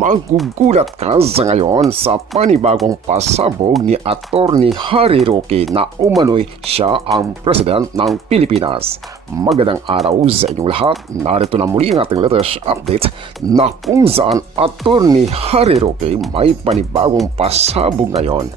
Magugulat ka sa ngayon sa panibagong pasabog ni Attorney Harry Roque na umano'y siya ang President ng Pilipinas. Magandang araw sa inyong lahat. Narito na muli ang ating latest update na kung saan Attorney Harry Roque may panibagong pasabog ngayon.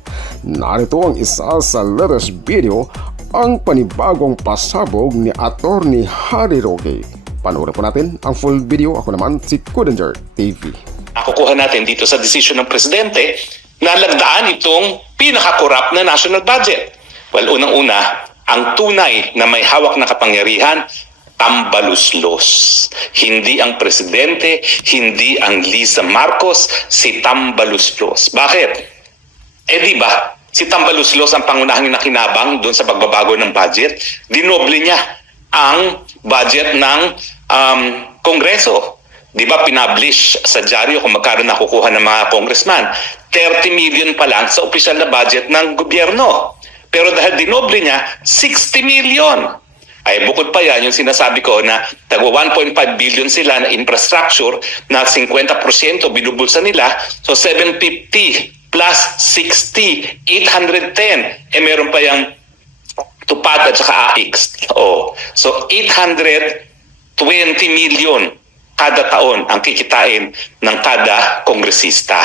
Narito ang isa sa latest video, ang panibagong pasabog ni Attorney Harry Roque. Panoorin po natin ang full video. Ako naman si Kudanger TV. Nakukuha natin dito sa desisyon ng Presidente na lagdaan itong pinaka-corrupt na national budget. Well, unang-una, ang tunay na may hawak na kapangyarihan, tambaluslos. Hindi ang Presidente, hindi ang Lisa Marcos, si tambaluslos. Bakit? Di ba, si tambaluslos ang pangunahing nakinabang doon sa pagbabago ng budget. Dinoble niya ang budget ng Kongreso. Di ba pinablish sa dyaryo kung magkano nakukuha ng mga congressman? 30 million pa lang sa opisyal na budget ng gobyerno. Pero dahil dinoble niya, 60 million. Ay bukod pa yan, yung sinasabi ko na tagwa 1.5 billion sila na infrastructure na 50% binubulsa nila. So 750 plus 60, 810. Meron pa yung tupad at saka AX. So 820 million kada taon ang kikitain ng kada kongresista.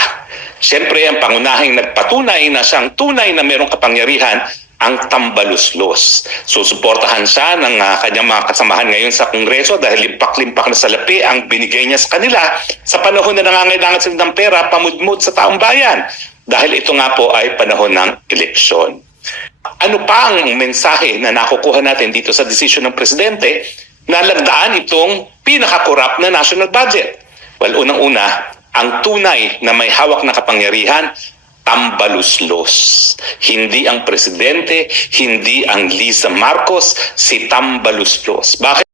Siyempre, ang pangunahing nagpatunay na siyang tunay na mayroong kapangyarihan, ang tambaluslos. Susuportahan siya ng kanyang mga kasamahan ngayon sa Kongreso dahil limpak-limpak na salapi ang binigay niya sa kanila sa panahon na nangangailangan sila ng pera pamudmud sa taong bayan. Dahil ito nga po ay panahon ng eleksyon. Ano pa ang mensahe na nakukuha natin dito sa desisyon ng Presidente na lagdaan itong pinaka-corrupt na national budget? Well, unang-una, ang tunay na may hawak na kapangyarihan, tambaluslos. Hindi ang Presidente, hindi ang Lisa Marcos, si tambaluslos. Bakit?